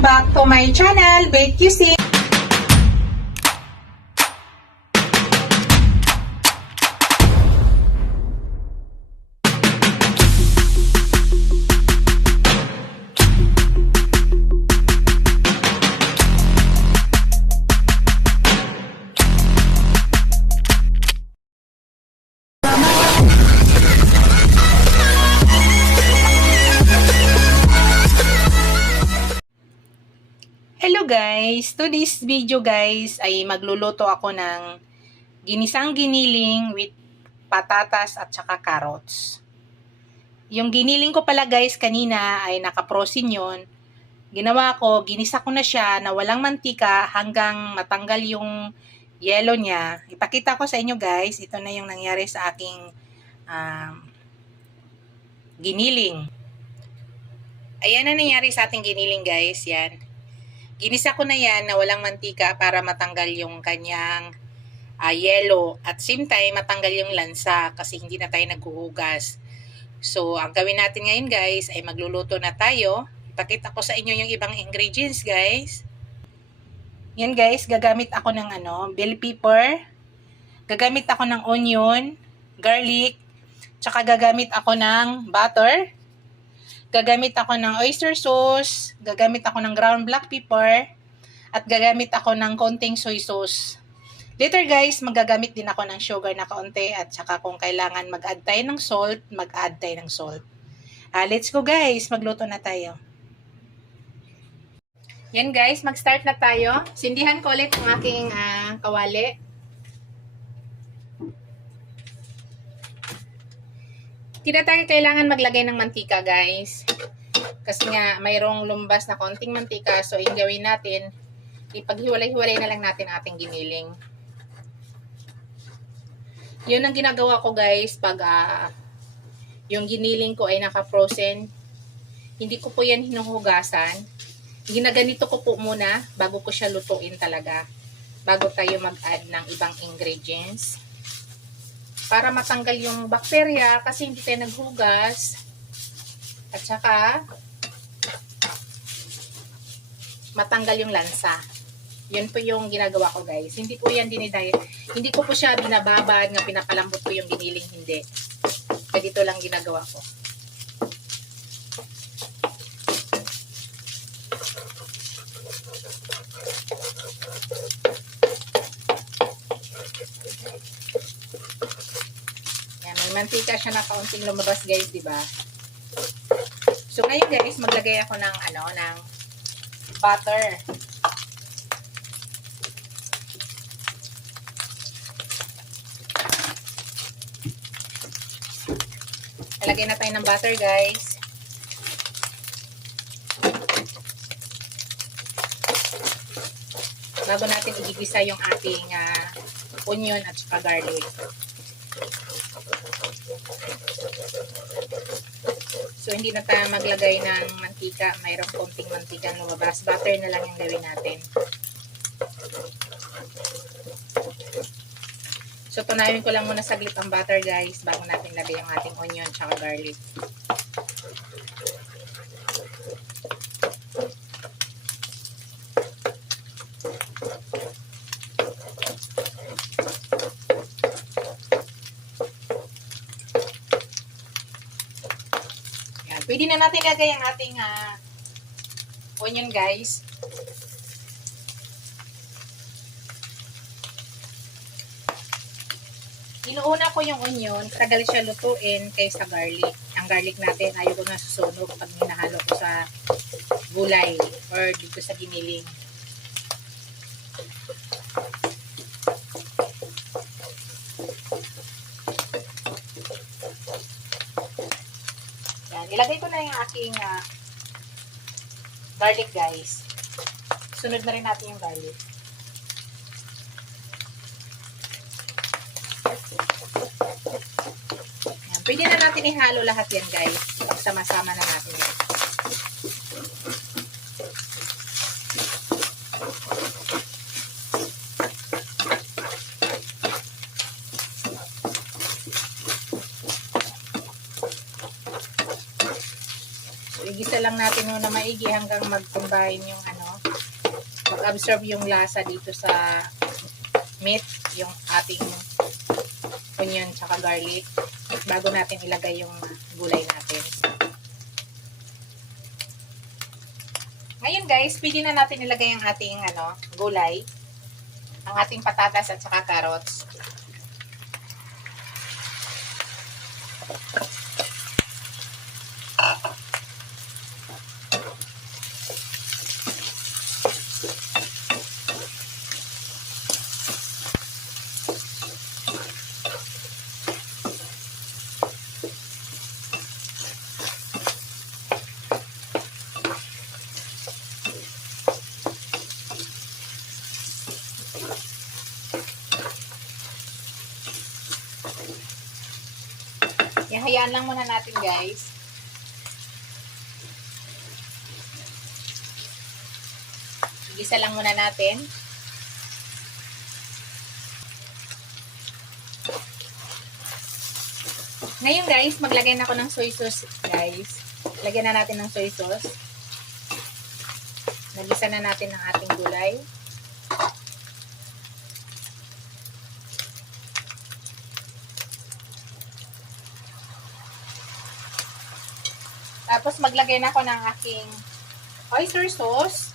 Welcome back to my channel, Bake QC. Hello guys! Today's video guys ay magluluto ako ng ginisang giniling with patatas at saka carrots. Yung giniling ko pala guys kanina ay naka-frozen yun. Ginawa ko, ginisa ko na siya na walang mantika hanggang matanggal yung yellow niya. Ipakita ko sa inyo guys, ito na yung nangyari sa aking giniling. Ayan na nangyari sa ating giniling guys, yan. Ginisa ko na yan na walang mantika para matanggal yung kanyang yellow at same time matanggal yung lansa kasi hindi na tayo naghuhugas. So, ang gawin natin ngayon guys ay magluluto na tayo. Ipakita ko sa inyo yung ibang ingredients guys. Yan guys, gagamit ako ng bell pepper. Gagamit ako ng onion, garlic, tsaka gagamit ako ng butter. Gagamit ako ng oyster sauce, gagamit ako ng ground black pepper, at gagamit ako ng konting soy sauce. Later guys, magagamit din ako ng sugar na kaunti at saka kung kailangan mag-add tayo ng salt, mag-add tayo ng salt. Let's go guys, magluto na tayo. Yan guys, mag-start na tayo. Sindihan ko ulit ang aking kawali. Hindi na tayo kailangan maglagay ng mantika guys. Kasi nga mayroong lumbas na konting mantika. So yung gawin natin, ipaghiwalay-hiwalay na lang natin ating giniling. Yun ang ginagawa ko guys pag yung giniling ko ay naka-frozen. Hindi ko po yan hinuhugasan. Ginaganito ko po muna bago ko siya lutuin talaga. Bago tayo mag-add ng ibang ingredients. Para matanggal yung bakterya kasi hindi tayo naghugas. At saka matanggal yung lansa. Yun po yung ginagawa ko guys. Hindi po yan dinidayet. Hindi ko po siya binababad nga pinapalambot ko yung giniling, hindi. Ganito lang ginagawa ko. Mantika siya na kaunting lumabas guys, di ba? So ngayon guys, maglagay ako ng ng butter. Lagay na tayo ng butter guys. Bago natin igigisa yung ating onion at saka garlic. So, hindi na tayo maglagay ng mantika. Mayroong konting mantika lumabas. Butter na lang yung gawin natin. So, tunawin ko lang muna saglit ang butter, guys, bago natin lagay ang ating onion at garlic. Pwede na natin lagay ang ating onion guys. Inuuna ko yung onion, tagal siya lutuin kaysa garlic. Ang garlic natin, ayaw ko na susunog pag hinahalo ko sa gulay or dito sa giniling. Ilagay ko na yung aking garlic guys. Sunod na rin natin yung garlic. Ayan. Pwede na natin ihalo lahat yan guys. Pagsama-sama na natin yan. igisa igisa lang natin muna maigi hanggang mag-combine yung ano, mag-absorb yung lasa dito sa meat, yung ating onion tsaka garlic bago natin ilagay yung gulay natin. Ngayon guys, pwede na natin ilagay ang ating ano, gulay, ang ating patatas at saka carrots. Hayaan lang muna natin guys. Igisa lang muna natin. Ngayon guys, maglagay na ako ng soy sauce guys. Lagyan na natin ng soy sauce. Nagisa na natin ang ating gulay. Tapos maglagay na ako ng aking oyster sauce.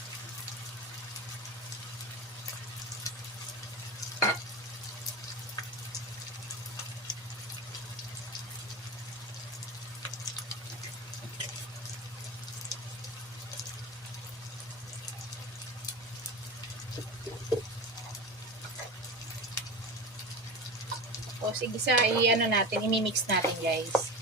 O sige sa i-ano natin, i-mix natin guys.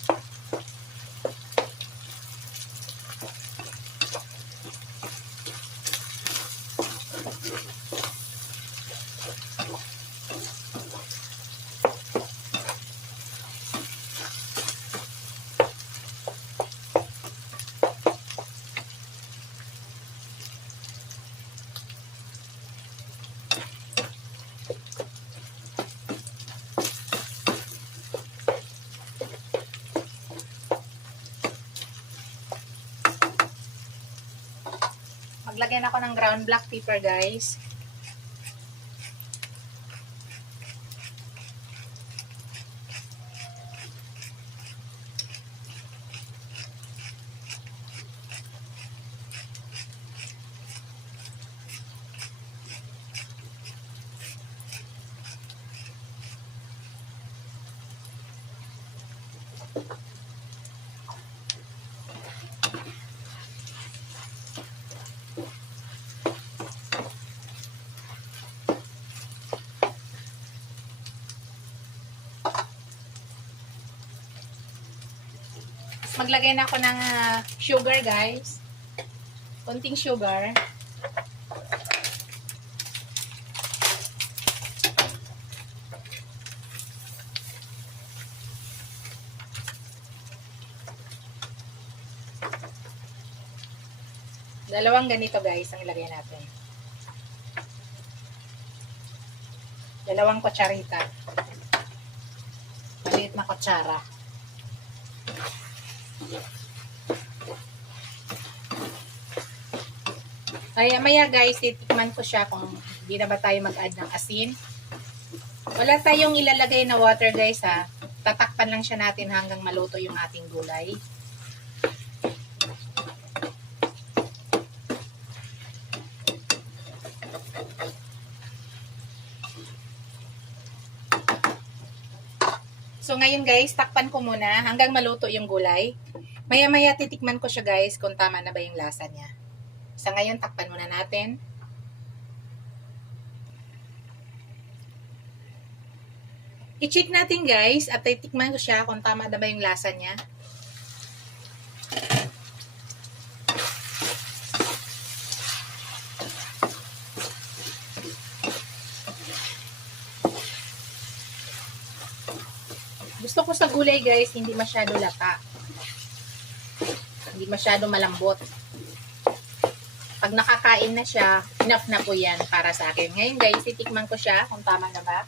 Maglagay na ako ng ground black pepper guys. Maglagay na ako ng sugar guys. Konting sugar. Dalawang ganito guys ang ilagay natin. Dalawang kutsarita. Maliit na kutsara. Kaya maya guys, titikman ko siya kung hindi na ba tayo mag-add ng asin. Wala tayong ilalagay na water guys ha. Tatakpan lang siya natin hanggang maluto yung ating gulay. So ngayon guys, takpan ko muna hanggang maluto yung gulay. Maya-maya titikman ko siya guys kung tama na ba yung lasa niya. Sa ngayon, takpan muna natin. I-check natin guys at titikman ko siya kung tama na ba yung lasa niya. Gusto ko sa gulay guys, hindi masyado lata. Hindi masyado malambot. Pag nakakain na siya, enough na po yan para sa akin. Ngayon guys, titikman ko siya kung tama na ba.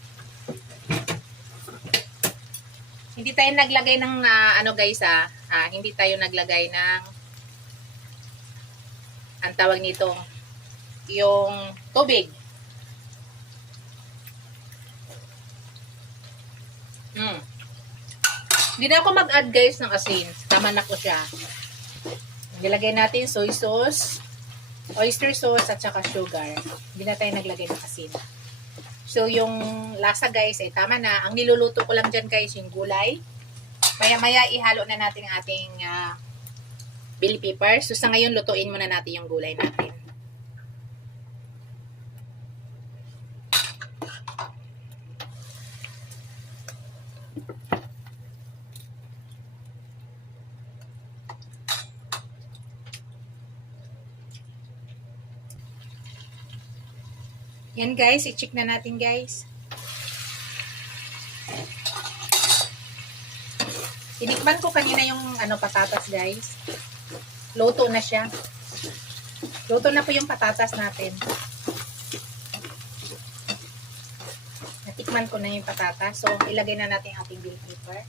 Hindi tayo naglagay ng ano guys hindi tayo naglagay ng ang tawag nito, yung tubig. Hindi na ako mag-add guys ng asin. Tama na ko siya. Nilagay natin soy sauce, oyster sauce, at saka sugar. Hindi na tayo naglagay ng asin. So, yung lasa guys ay tama na. Ang niluluto ko lang dyan guys, yung gulay. Maya-maya ihalo na natin ang ating bell pepper. So, sa ngayon, lutuin muna natin yung gulay natin. Yan guys, i-check na natin guys. Tinikman ko kanina yung patatas guys. Luto na siya. Luto na po yung patatas natin. Natikman ko na yung patatas. So, ilagay na natin ating bell pepper.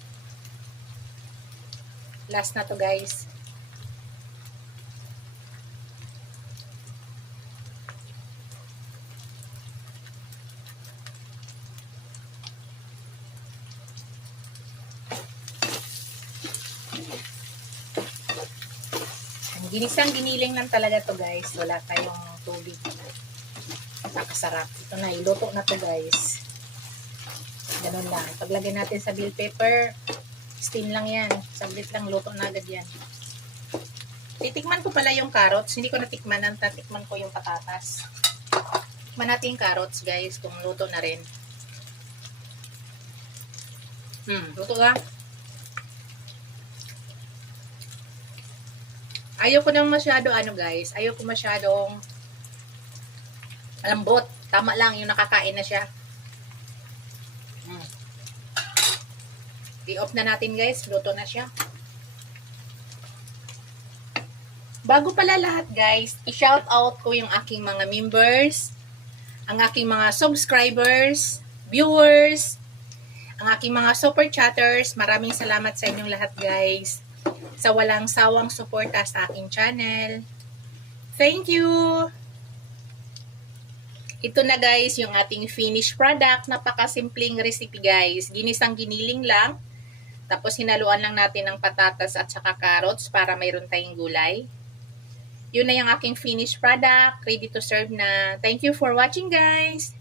Last na to guys. Ginisang giniling lang talaga to guys. Wala tayong tubig. Nakasarap. Ito na, iluto na to guys. Ganun lang. Paglagay natin sa bell pepper, steam lang yan. Saglit lang, luto na agad yan. Titikman ko pala yung carrots. Hindi ko natikman. Tatikman ko yung patatas. Tikman natin yung carrots guys, kung luto na rin. Luto lang. Ayoko nang masyado guys. Ayoko masyadong malambot. Tama lang yung nakakain na siya. I-off na natin guys. Luto na siya. Bago pala lahat guys, i-shout out ko yung aking mga members, ang aking mga subscribers, viewers, ang aking mga super chatters. Maraming salamat sa inyong lahat guys. Sa walang sawang suporta sa aking channel. Thank you! Ito na guys, yung ating finished product. Napakasimpleng recipe guys. Ginisang giniling lang. Tapos hinaluan lang natin ng patatas at saka carrots para mayroon tayong gulay. Yun na yung aking finished product. Ready to serve na. Thank you for watching guys.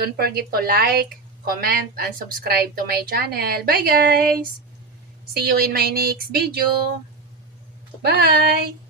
Don't forget to like, comment, and subscribe to my channel. Bye guys! See you in my next video. Bye!